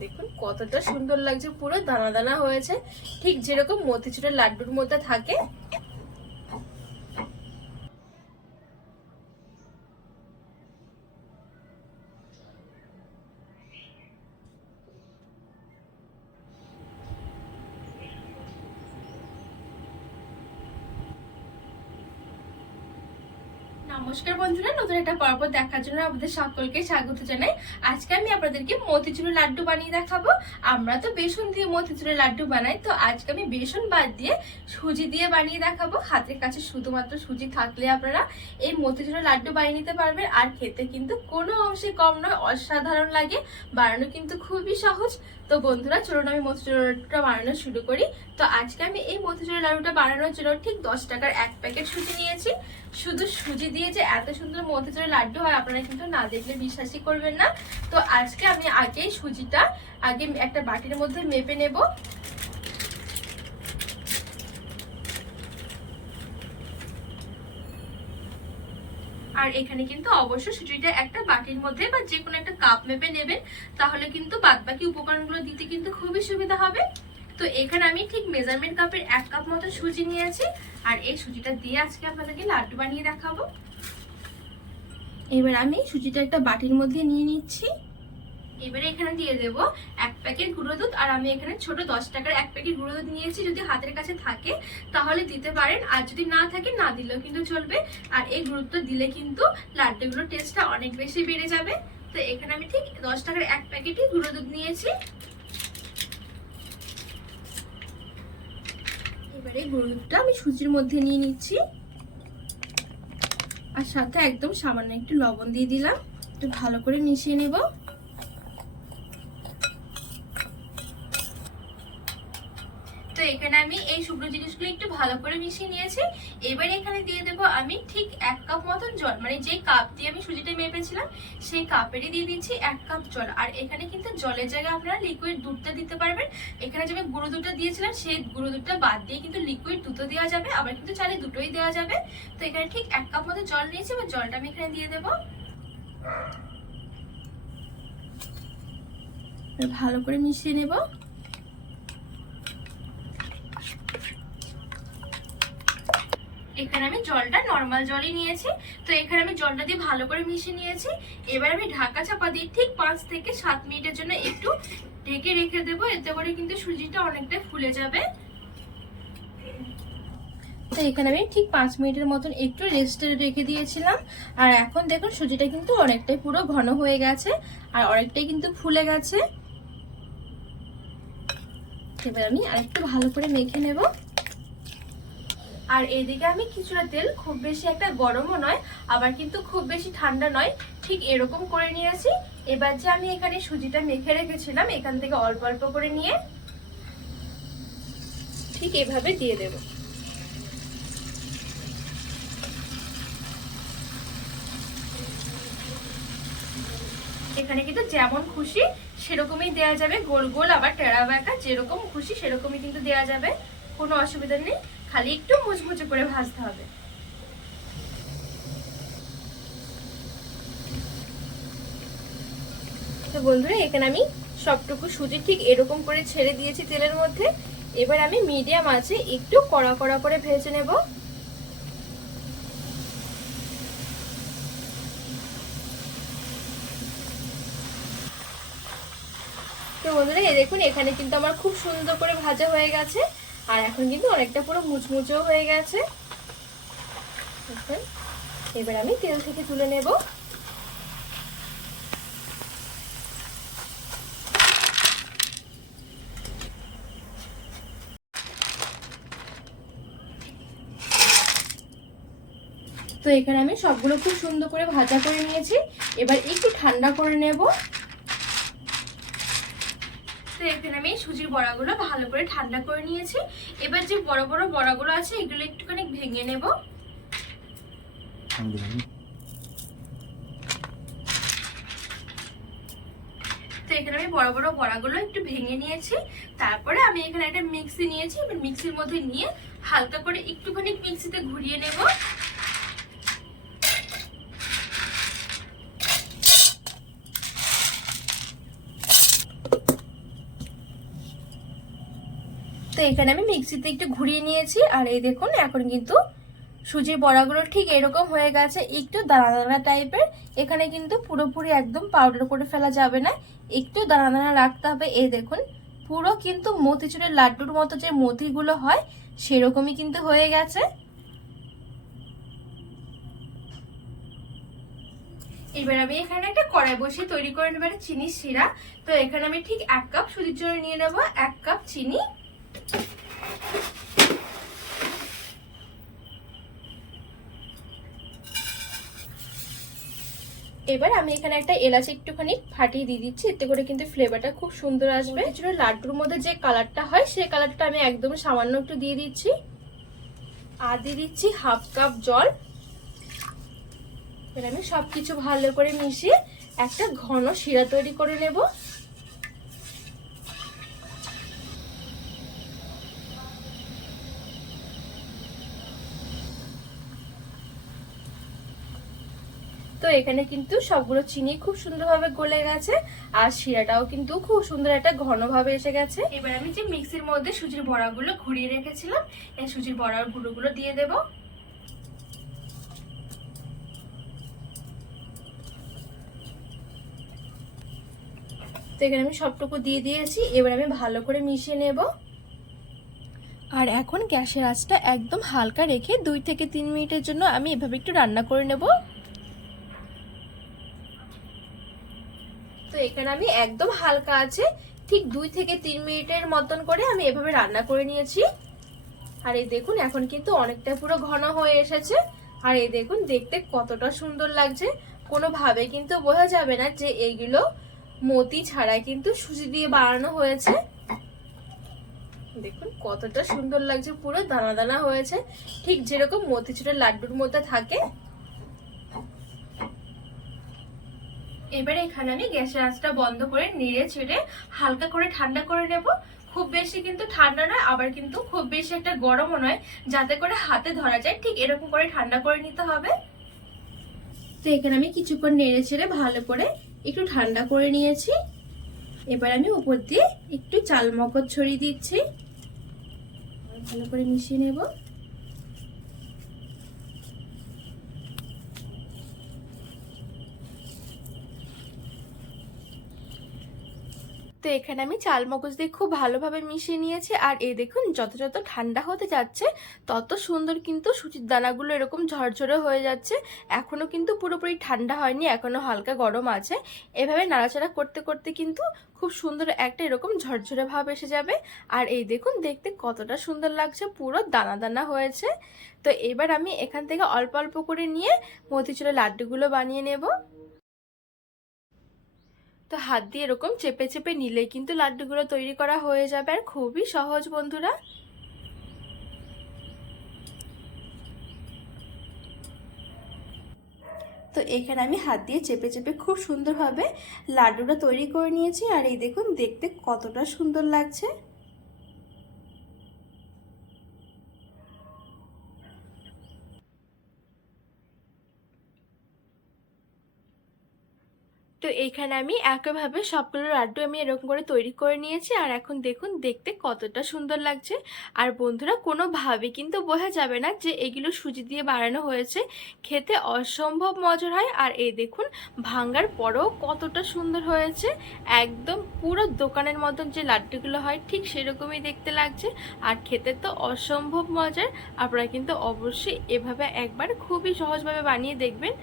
দেখুন কতটা সুন্দর লাগছে পুরো দানা দানা হয়েছে। ঠিক যেরকম মতিচুরের লাড্ডুর মধ্যে থাকে নমস্কার বন্ধুরা, নতুন একটা পর্ব দেখার জন্য আপনাদের সকলকে স্বাগত জানাই। আজকে আমি আপনাদেরকে মতিচুরের লাড্ডু বানিয়ে দেখাবো। আমরা তো বেসন দিয়ে মতিচুরের লাড্ডু বানাই, তো আজকে আমি বেসন বাদ দিয়ে সুজি দিয়ে বানিয়ে দেখাবো। হাতের কাছে শুধুমাত্র সুজি থাকলে আপনারা এই মতিচুরের লাড্ডু বানিয়ে নিতে পারবেন, আর খেতে কিন্তু কোনো অংশে কম নয়, অসাধারণ লাগে, বানানো কিন্তু খুবই সহজ। তো বন্ধুরা, চলুন আমি মতিচুর লাড্ডুটা বানানো শুরু করি। তো আজকে আমি এই মতিচুরের লাড্ডুটা বানানোর জন্য ঠিক দশ টাকার এক প্যাকেট সুজি নিয়েছি। শুধু সুজি দিয়ে যে এত সুন্দর মতিচুরের লাড্ডু হয়, আপনারা কিন্তু না দেখলে বিশ্বাসই করবেন না। তো আজকে আমি আগেই সুজিটা আগে একটা বাটির মধ্যে মেপে নেব। আর এখানে কিন্তু অবশ্যই সুজিটা একটা বাটির মধ্যে বা যে কোনো একটা কাপ মেপে নেবেন, তাহলে কিন্তু বাদবাকি উপকরণগুলো দিতে কিন্তু খুবই সুবিধা হবে। তো এখানে আমি ঠিক মেজারমেন্ট কাপের এক কাপ মতো সুজি নিয়েছি, আর এই সুজিটা দিয়ে আজকে আপনাদেরকে লাড্ডু বানিয়ে দেখাবো। এবার আমি সুজিটা একটা বাটির মধ্যে নিয়ে নিচ্ছি। এবারে এখানে দিয়ে দেব এক প্যাকেট গুঁড়ো দুধ, আর আমি এখানে ছোট দশ টাকার এক প্যাকেট গুঁড়ো দুধ নিয়েছি, যদি হাতের কাছে থাকে তাহলে দিতে পারেন, আর যদি না থাকে না দিলেও কিন্তু চলবে। আর এই গুঁড়ো দিলে কিন্তু লাড্ডুগুলোর টেস্টটা অনেক বেশি বেড়ে যাবে। তো এখানে আমি ঠিক দশ টাকার এক প্যাকেটই গুঁড়ো দুধ নিয়েছি। এবারে গুঁড়ো আমি সুজির মধ্যে নিয়ে নিচ্ছি। আর সাথে একদম সামান্য একটু লবণ দিয়ে দিলাম। একটু ভালো করে মিশিয়ে নেব। তো এখানে আমি এই শুকনো জিনিসগুলো একটু ভালো করে মিশিয়ে নিয়েছি। এবার এখানে দিয়ে দেব আমি ঠিক এক কাপ মতন জল মানে যে কাপ দিয়ে আমি সুজিটা মেপেছিলাম, সেই কাপেরই দিয়ে দিচ্ছি এক কাপ জল। আর এখানে কিন্তু জলের জায়গায় আপনারা লিকুইড দুধটা দিতে পারবেন। এখানে যে আমি গুঁড়ো দুধটা দিয়েছিলাম, সেই গুঁড়ো দুধটা বাদ দিয়ে কিন্তু লিকুইড দুটো দেওয়া যাবে, আবার কিন্তু চালে দুটোই দেওয়া যাবে। তো এখানে ঠিক এক কাপ মতো জল নিয়েছি, এবার জলটা আমি এখানে দিয়ে দেবো। ভালো করে মিশিয়ে নেব। এখানে আমি জলটা নর্মাল জলই নিয়েছি। তো এখানে আমি জলটা দিয়ে ভালো করে মিশিয়ে নিয়েছি। এবার আমি ঢাকা চাপা দিয়ে ঠিক পাঁচ থেকে সাত মিনিটের জন্য একটু ঢেকে রেখে দেবো। এতে করে কিন্তু সুজিটা অনেকটা ফুলে যাবে। তো এখানে আমি ঠিক পাঁচ মিনিটের মতন একটু রেস্টে রেখে দিয়েছিলাম। আর এখন দেখুন, সুজিটা কিন্তু অনেকটাই পুরো ঘন হয়ে গেছে আর অনেকটাই কিন্তু ফুলে গেছে। এবার আমি আরেকটু ভালো করে মেখে নেব। আর এইদিকে আমি কিছুটা তেল, খুব বেশি একটা গরমও নয়, আবার কিন্তু খুব বেশি ঠান্ডা নয়, ঠিক এরকম করে নিয়েছি। এবার যে আমি এখানে সুজিটা মেখে রেখেছিলাম, এখান থেকে অল্প অল্প করে নিয়ে ঠিক এভাবে দিয়ে দেব। এখানে কিন্তু যেমন খুশি সেরকমই দেয়া যাবে, গোল গোল আবার টেরা ব্যাকা যেরকম খুশি সেরকমই কিন্তু দেয়া যাবে, কোনো অসুবিধা নেই। খালি একটু মুচমুচে করে ভাজতে হবে। তো বন্ধুরা, এখানে আমি সবটুকু সুজি ঠিক এরকম করে ছেড়ে দিয়েছি তেলের মধ্যে। এবার আমি মিডিয়াম আছে একটু কড়া কড়া করে ভেজে নেব। তো বন্ধুরা দেখুন, এখানে কিন্তু আমার খুব সুন্দর করে ভাজা হয়ে গেছে। আর এখন কিন্তু অনেকটা পুরো মুচমুচেও হয়ে গেছে। এবার আমি তেল থেকে তুলে নেব। তো এখানে আমি সবগুলো খুব সুন্দর করে ভাজা করে নিয়েছি। এবার একটু ঠান্ডা করে নেব। তো এখানে আমি সুজির বড়াগুলো ভালো করে ঠান্ডা করে নিয়েছি। এবার যে বড় বড় বড়াগুলো আছে এগুলো একটুখানি ভেঙে নেব। তো এখানে আমি বড় বড় বড়াগুলো একটু ভেঙে নিয়েছি। তারপরে আমি এখানে একটা মিক্সি নিয়েছি এবার মিক্সির মধ্যে নিয়ে হালকা করে একটুখানি মিক্সিতে ঘুরিয়ে নেব। এখানে আমি মিক্সিতে একটু ঘুরিয়ে নিয়েছি, আর এই দেখুন, এখন কিন্তু সুজির বড়াগুলো ঠিক এরকম হয়ে গেছে, একটু দানা দানা টাইপের। এখানে কিন্তু পুরোপুরি একদম পাউডার করে ফেলা যাবে না, একটু দানা দানা রাখতে হবে। এই দেখুন, পুরো কিন্তু মতিচুরের লাড্ডুর মতো যে মতিগুলো হয়, সেরকমই কিন্তু হয়ে গেছে। এবার আমি এখানে একটা কড়াই বসিয়ে তৈরি করে নেব, একটা চিনি শিরা। তো এখানে আমি ঠিক এক কাপ সুজির জন্য নিয়ে নেব, এক কাপ চিনি এবার আমি এখানে একটা এলাচ একটুখানি ফাটিয়ে দিয়ে দিচ্ছি, এতে করে কিন্তু ফ্লেভারটা খুব সুন্দর আসবে। এছাড়া লাড্ডুর মধ্যে যে কালারটা হয়, সেই কালারটা আমি একদম সামান্য একটু দিয়ে দিচ্ছি। আর দিয়ে দিচ্ছি হাফ কাপ জল। এবার আমি সবকিছু ভালো করে মিশিয়ে একটা ঘন শিরা তৈরি করে নেব। এখানে কিন্তু সবগুলো চিনি খুব সুন্দরভাবে গলে গেছে, আর শিরাটাও কিন্তু খুব সুন্দর একটা ঘনভাবে এসে গেছে। এবার আমি যে মিক্সির মধ্যে সুজির বড়াগুলো ঘুরিয়ে রেখেছিলাম, এই সুজির বড়ার গুঁড়োগুলো দিয়ে দেবো। তো এখানে আমি সবটুকু দিয়ে দিয়েছি, এবার আমি ভালো করে মিশিয়ে নেব। আর এখন গ্যাসের আঁচটা একদম হালকা রেখে দুই থেকে তিন মিনিটের জন্য আমি এভাবে একটু রান্না করে নেব। এখানে আমি একদম হালকা আছে, ঠিক দুই থেকে তিন মিনিটের মতন করে আমি এভাবে রান্না করে নিয়েছি। আর এই দেখুন, এখন কিন্তু অনেকটা পুরো ঘন হয়ে এসেছে। আর এই দেখুন, দেখতে কতটা সুন্দর লাগছে। কোনোভাবে কিন্তু বোঝা যাবে না যে এইগুলো মতি ছাড়াই কিন্তু সুজি দিয়ে বানানো হয়েছে। দেখুন, কতটা সুন্দর লাগছে, পুরো দানা দানা হয়েছে। ঠিক যেরকম মতিচুরের লাড্ডুর মধ্যে থাকে। এবারে এখানে আমি গ্যাসের আঁচটা বন্ধ করে নেড়ে ছেড়ে হালকা করে ঠান্ডা করে নেব। খুব বেশি কিন্তু ঠান্ডা নয়, আবার কিন্তু খুব বেশি একটা গরমও নয়, যাতে করে হাতে ধরা যায়। ঠিক এরকম করে ঠান্ডা করে নিতে হবে। তো এখানে আমি কিছুক্ষণ নেড়ে ছেড়ে ভালো করে একটু ঠান্ডা করে নিয়েছি। এবার আমি উপর দিয়ে একটু চাল মগজ ছড়িয়ে দিচ্ছি। ভালো করে মিশিয়ে নেব। তো এখানে আমি চাল মগজ দিয়ে খুব ভালোভাবে মিশিয়ে নিয়েছি। আর এই দেখুন, যত যত ঠান্ডা হতে যাচ্ছে, তত সুন্দর কিন্তু সুচির দানাগুলো এরকম ঝরঝরে হয়ে যাচ্ছে। এখনও কিন্তু পুরোপুরি ঠান্ডা হয়নি এখনও হালকা গরম আছে। এভাবে নাড়াচাড়া করতে করতে কিন্তু খুব সুন্দর একটা এরকম ঝরঝরে ভাব এসে যাবে। আর এই দেখুন, দেখতে কতটা সুন্দর লাগছে, পুরো দানা দানা হয়েছে। তো এবার আমি এখান থেকে অল্প অল্প করে নিয়ে মতিচুরের লাড্ডুগুলো বানিয়ে নেব। তো হাত দিয়ে এরকম চেপে চেপে নিলে কিন্তু লাড্ডুগুলো তৈরি করা হয়ে যাবে। আর খুবই সহজ বন্ধুরা। তো এখানে আমি হাত দিয়ে চেপে চেপে খুব সুন্দরভাবে লাড্ডুটা তৈরি করে নিয়েছি। আর এই দেখুন, দেখতে কতটা সুন্দর লাগছে। তো এইখানে আমি একইভাবে সবগুলো লাড্ডু আমি এরকম করে তৈরি করে নিয়েছি আর এখন দেখুন দেখতে কতটা সুন্দর লাগছে। আর বন্ধুরা, কোনোভাবে কিন্তু বোঝা যাবে না যে এগুলো সুজি দিয়ে বানানো হয়েছে। খেতে অসম্ভব মজার হয় আর এই দেখুন ভাঙ্গার পরেও কতটা সুন্দর হয়েছে। একদম পুরো দোকানের মতন যে লাড্ডুগুলো হয় ঠিক সেরকমই দেখতে লাগছে। আর খেতে তো অসম্ভব মজার। আপনারা কিন্তু অবশ্যই এভাবে একবার খুবই সহজভাবে বানিয়ে দেখবেন।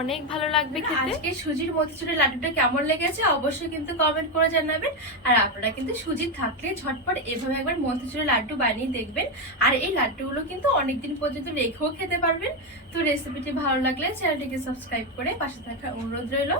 অনেক ভালো লাগবে খেতে। আজকে সুজির মতিচুরের লাড্ডুটা কেমন লেগেছে অবশ্যই কিন্তু কমেন্ট করে জানাবেন। আর আপনারা কিন্তু সুজি থাকলে ঝটপট এভাবে একবার মতিচুরের লাড্ডু বানিয়ে দেখবেন। আর এই লাড্ডুগুলো কিন্তু অনেকদিন পর্যন্ত রেখেও খেতে পারবেন। তো রেসিপিটি ভালো লাগলে চ্যানেলটিকে সাবস্ক্রাইব করে পাশে থাকার অনুরোধ রইল।